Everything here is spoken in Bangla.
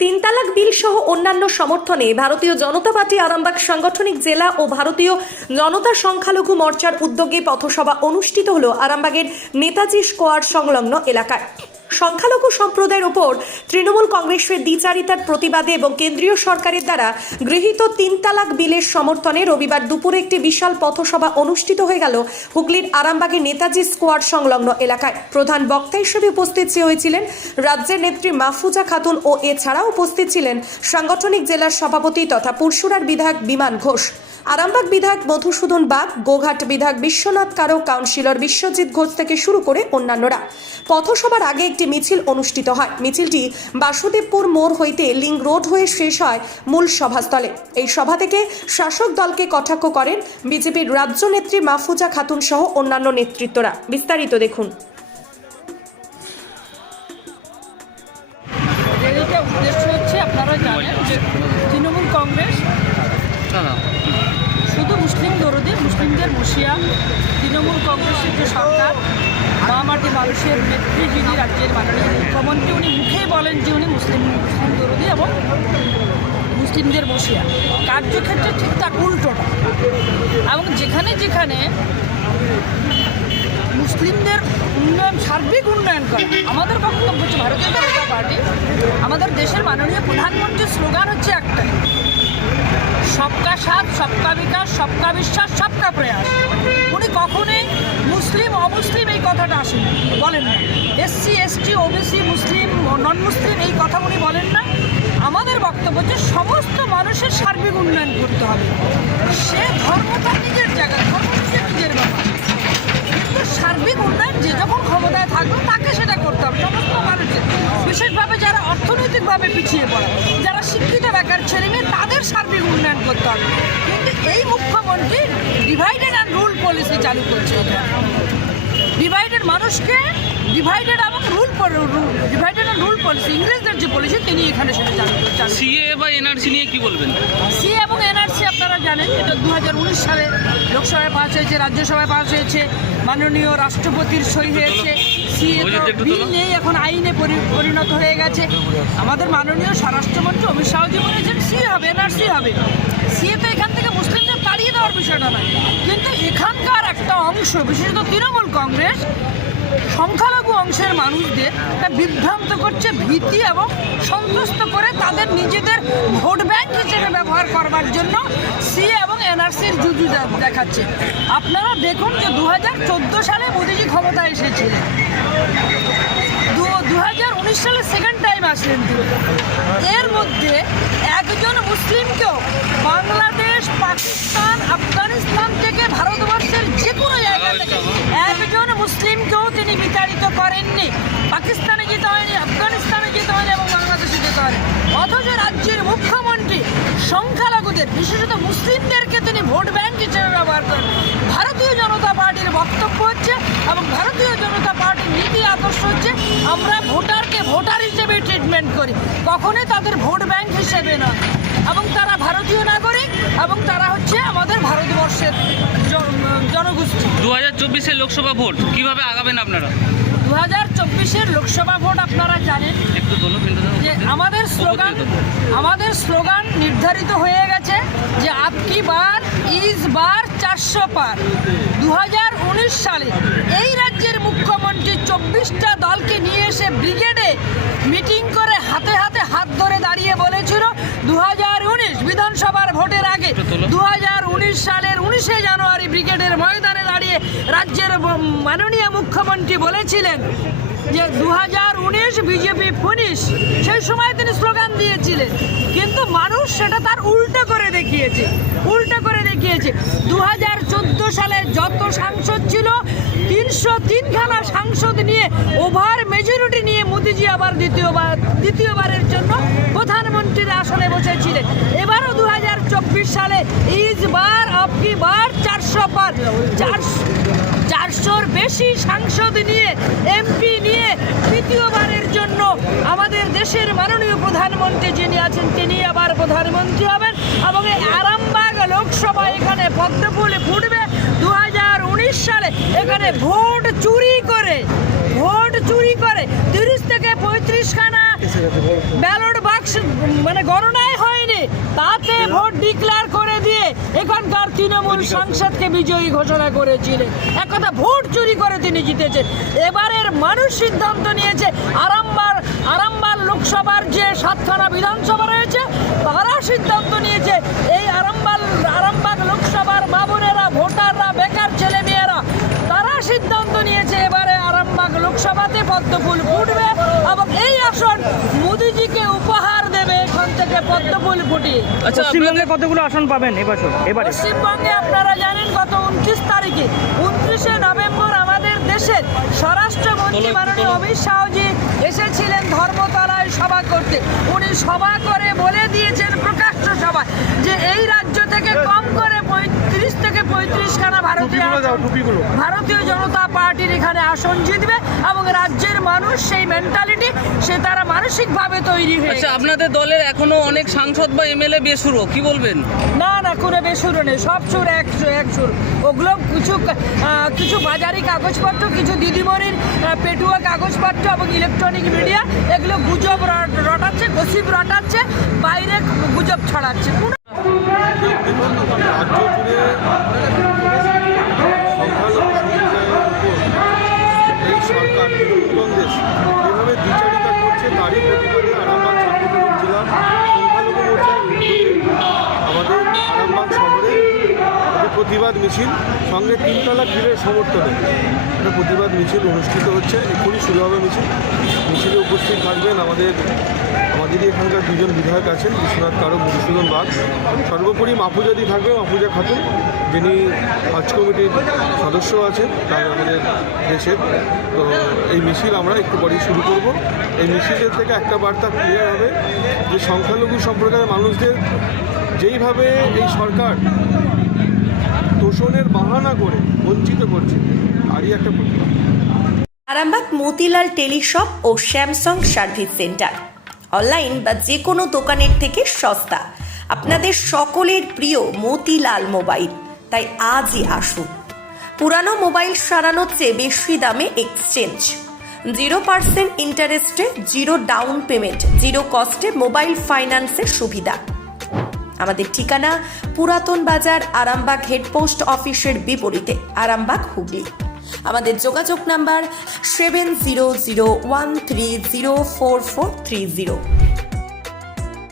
তিন তালাক বিল সহ অন্যান্য সমর্থনে ভারতীয় জনতা পার্টি আরামবাগ সাংগঠনিক জেলা ও ভারতীয় জনতা সংখ্যালঘু মোর্চার উদ্যোগে পথসভা অনুষ্ঠিত হলো আরামবাগের নেতাজি স্কোয়ার সংলগ্ন এলাকায়। সংখ্যালঘু সম্প্রদায়ের উপর তৃণমূল কংগ্রেসের দ্বিচারিতার প্রতিবাদে এবং কেন্দ্রীয় সরকারের দ্বারা গৃহীত তিন তালাক বিলের সমর্থনে রবিবার দুপুরে একটি বিশাল পথসভা অনুষ্ঠিত হয়ে গেল হুগলির আরামবাগের নেতাজি স্কোয়ার সংলগ্ন এলাকায়। প্রধান বক্তা হিসেবে উপস্থিত হয়েছিলেন রাজ্যের নেত্রী মাহফুজা খাতুন ও এছাড়াও উপস্থিত ছিলেন সাংগঠনিক জেলার সভাপতি তথা পুরসুরার বিধায়ক বিমান ঘোষ, আরামবাগ বিধায়ক মধুসূদন বাগ, গোঘাট বিধায়ক বিশ্বনাথ কারক, কাউন্সিলর বিশ্বজিৎ ঘোষ থেকে শুরু করে অন্যান্যরা। পথসভার আগে একটি মিছিল অনুষ্ঠিত হয়। মিছিলটি বাসুদেবপুর মোড় হইতে লিঙ্ক রোড হয়ে শেষ হয় মূল সভাস্থলে। এই সভা থেকে শাসক দলকে কটাক্ষ করেন বিজেপির রাজ্য নেত্রী মাহফুজা খাতুন সহ অন্যান্য নেতৃত্বরা। বিস্তারিত দেখুন। উদ্দেশ্য হচ্ছে, আপনারা জানেন যে তৃণমূল কংগ্রেস শুধু মুসলিম দরদি, মুসলিমদের মুশিয়া। তৃণমূল কংগ্রেসের যে সরকার, মাটি মানুষের নেত্রী যিনি রাজ্যের মাননীয় মুখ্যমন্ত্রী, উনি মুখেই বলেন যে উনি মুসলিম দরদি এবং মুসলিমদের মুশিয়া। কার্যক্ষেত্রে ঠিক তার উল্টোটা। এবং যেখানে যেখানে মুসলিমদের উন্নয়ন, সার্বিক উন্নয়ন করে, আমাদের বক্তব্য হচ্ছে ভারতীয় জনতা পার্টি, আমাদের দেশের মাননীয় প্রধানমন্ত্রীর স্লোগান হচ্ছে একটাই, সবকা সাথ, সবকা বিকাশ, সবকা বিশ্বাস, সবকা প্রয়াস। উনি কখনোই মুসলিম অমুসলিম এই কথাটা বলেন না। এসসি এসটি ওবিসি মুসলিম নন মুসলিম এই কথা উনি বলেন না। আমাদের বক্তব্য হচ্ছে সমস্ত মানুষের সার্বিক উন্নয়ন করতে হবে। সে ধর্ম তার নিজের জায়গা, ধর্ম নিজের ব্যাপার, কিন্তু সার্বিক উন্নয়ন যে যখন ক্ষমতায় থাকবে তাকে সেটা করতে হবে। সমস্ত মানুষের, বিশেষভাবে যারা অর্থনৈতিকভাবে পিছিয়ে পড়ে, যারা শিক্ষিত বেকার ছেলে মেয়ে, তাদের সার্বিক উন্নয়ন করতে হবে। কিন্তু এই মুখ্যমন্ত্রী ডিভাইডেড অ্যান্ড রুল পলিসি চালু করছে। ডিভাইডেড মানুষকে ডিভাইডেড এবং ডিভাইডেড অ্যান্ড রুল পলিসি, ইংরেজদের যে পলিসি, তিনি এখানে সেটা চালু করছেন। সিএ বা এনআরসি নিয়ে কি বলবেন? সিএ এবং এনআরসি আপনারা জানেন, এটা 2019 সালে লোকসভায় পাস হয়েছে, রাজ্যসভায় পাস হয়েছে, মাননীয় রাষ্ট্রপতির সই হয়েছে। সিএ বিল নেই, এখন আইনে পরিণত হয়ে গেছে। আমাদের মাননীয় স্বরাষ্ট্রমন্ত্রী অমিত শাহজি বলেছেন সিএ হবে, এনআরসি হবে। সিএ তো এখান থেকে মুসলিমদের তাড়িয়ে দেওয়ার বিষয়টা নয়, কিন্তু এখানকার একটা অংশ, বিশেষত তৃণমূল কংগ্রেস, সংখ্যালঘু অংশের মানুষদের একটা বিভ্রান্ত করছে, ভীতি এবং সন্তুষ্ট করে তাদের নিজেদের ভোট ব্যাংক হিসেবে ব্যবহার করবার জন্য সিএ এবং এনআরসির যুদ্ধ দেখাচ্ছে। আপনারা দেখুন যে 2014 সালে মোদিজি ক্ষমতায় এসেছিলেন, 2019 সালে সেকেন্ড টাইম আসলেন তিনি। এর মধ্যে একজন মুসলিমকেও বাংলাদেশ, পাকিস্তান, আফগানিস্তান থেকে ভারতবর্ষের যে কোনো জায়গা থেকে একজন মুসলিমকেও তিনি বিতাড়িত করেননি। পাকিস্তানে যেতে হয়নি, আফগানিস্তানে যেতে হয়নি এবং বাংলাদেশে যেতে হয়নি। অথচ রাজ্যের মুখ্যমন্ত্রী সংখ্যালঘুদের, বিশেষত মুসলিমদেরকে তিনি ভোট ব্যাংক হিসেবে ব্যবহার করেন। ভারতীয় জনতা পার্টির বক্তব্য হচ্ছে এবং ভারতীয় জনতা পার্টির নীতি আদর্শ হচ্ছে, আমরা ভোটারকে ভোটার হিসেবে ট্রিটমেন্ট করি, কখনোই তাদের ভোট ব্যাংক হিসেবে নয়। এবং তারা ভারতীয় নাগরিক এবং তারা হচ্ছে আমাদের ভারতবর্ষের জনগোষ্ঠী। 2024-এর লোকসভা ভোট কিভাবে আগাবেন আপনারা? 2024-এর লোকসভা ভোট আপনারা জানেন যে আমাদের স্লোগান নির্ধারিত হয়ে গেছে যে আপকি বার ইস বার 400 পার। 2019 সালে এই রাজ্যের মুখ্যমন্ত্রী 24টা দলকে নিয়ে এসে ব্রিগেডে মিটিং করে হাতে হাতে হাত ধরে দাঁড়িয়ে বলেছিল 2019 বিধানসভার ভোটের আগে 2019 সালের 19শে জানুয়ারি ব্রিগেডের ময়দানে দাঁড়িয়ে রাজ্যের মাননীয় মুখ্যমন্ত্রী বলেছিলেন যে 2019 বিজেপি পুনিশ। সেই সময় তিনি স্লোগান দিয়েছিলেন, কিন্তু মানুষ সেটা তার উল্টো করে দেখিয়েছে। 2014 সালে যত সাংসদ ছিল 303খানা সাংসদ নিয়ে ওভার মেজরিটি নিয়ে মোদিজি আবার দ্বিতীয়বারের জন্য প্রধানমন্ত্রীর আসনে বসেছিলেন। এবারও 2024 সালে ইস বার আপকি বার 400 পার, 400-র বেশি সাংসদ নিয়ে, এমপি নিয়ে তৃতীয়বারের জন্য আমাদের দেশের মাননীয় প্রধানমন্ত্রী যিনি আছেন তিনি আবার প্রধানমন্ত্রী হবেন। এবং এই আরামবাগ লোকসভা এখানে পদ্মফুল ফুটবে। 2019 সালে এখানে ভোট চুরি করে 30 থেকে 35 খানা ব্যালট বাক্স মানে গণনায় হয়নি, তাতে ভোট ডিক্লেয়ার করে দিয়ে এখানকার তৃণমূল সাংসদকে বিজয়ী ঘোষণা করেছিলেন। এক কথা, ভোট চুরি করে তিনি জিতেছেন। এবারের মানুষ সিদ্ধান্ত নিয়েছে আরামবাগ লোকসভার যে 7খানা বিধানসভা রয়েছে, তারা সিদ্ধান্ত নিয়েছে এই আরামবাগ লোকসভার বাবুনেরা, ভোটাররা, বেকার ছেলে মেয়েরা, তারা সিদ্ধান্ত নিয়েছে এবারে আরামবাগ লোকসভাতে পদ্মফুল ফুটবে এবং এই আসন মোদিজিকে উপহার দেবে এখান থেকে পদ্মফুল ফুটিয়ে। আচ্ছা, পশ্চিমবঙ্গে কতগুলো আসন পাবেন এবারে? পশ্চিমবঙ্গে আপনারা জানেন গত 29 নভেম্বর আমাদের দেশের স্বরাষ্ট্রমন্ত্রী মাননীয় অমিত শাহজি এসেছিলেন ধর্মতলায় সভা করতে। উনি সভা করে বলে দিয়েছেন প্রকাশ্য সভায় যে এই রাজ্য থেকে কম করে 30 থেকে 35 খানা ভারতীয় জনতা পার্টির এখানে আসন জিতবে এবং রাজ্যের মানুষ সেই মেন্টালিটি তারা মানসিকভাবে তৈরি হয়ে আচ্ছা, আপনাদের দলের এখনো অনেক সাংসদ বা এমএলএ বেসুরো, কি বলবেন? না কোনো বেসুরো নেই, সব সুর এক সুর। ওগুলো কিছু বাজারি কাগজপত্র, কিছু দিদিমণির পেটুয়া কাগজপত্র এবং ইলেকট্রনিক মিডিয়া এগুলো গুজব রটাচ্ছে, গসিপ রটাচ্ছে, বাইরে গুজব ছড়াচ্ছে। এই সরকার তৃণমূল যেভাবে বিচারিতা করছে তারই প্রতিবাদে আরামবাগ সাংগঠনিক জেলা সংখ্যালঘু মোর্চার আমাদের আরামবাগ শহরে একটা প্রতিবাদ মিছিল সঙ্গে 3 তালাক বিলের সমর্থনে একটা প্রতিবাদ মিছিল অনুষ্ঠিত হচ্ছে। এক্ষুনি শুরু হবে মিছিলে উপস্থিত থাকবেন আমাদেরই এখানকার 2জন বিধায়ক আছেন, বিশ্বনাথ কারক, মধুসূদন বাগ। সর্বোপরি মাফুজাদি থাকবে, মাফুজা খাতুন, যিনি হজ কমিটির সদস্য আছেন তাই আমাদের দেশের। তো এই মিছিল আমরা একটু পরেই শুরু করব। এই মিছিলের থেকে একটা বার্তা ক্লিয়ার হবে যে সংখ্যালঘু সম্প্রদায়ের মানুষদের যেইভাবে এই সরকার তোষণের বাহানা করে বঞ্চিত করছে, তারই একটা প্রতিবাদ। আরামবাগ মতিলাল টেলিশপ ও স্যামসাং সার্ভিস সেন্টার, অনলাইন বা যে কোনো দোকানের থেকে সস্তা। আপনাদের সকলের প্রিয় মতিলাল মোবাইল, তাই আজই আসুন। পুরানো মোবাইল সারানোর চেয়ে বেশি দামে এক্সচেঞ্জ, 0% ইন্টারেস্টে, 0 ডাউন পেমেন্ট, 0 কস্টে মোবাইল ফাইন্যান্সের সুবিধা। আমাদের ঠিকানা পুরাতন বাজার, আরামবাগ হেডপোস্ট অফিসের বিপরীতে, আরামবাগ, হুগলি। আমাদের যোগাযোগ নাম্বার 7001304430।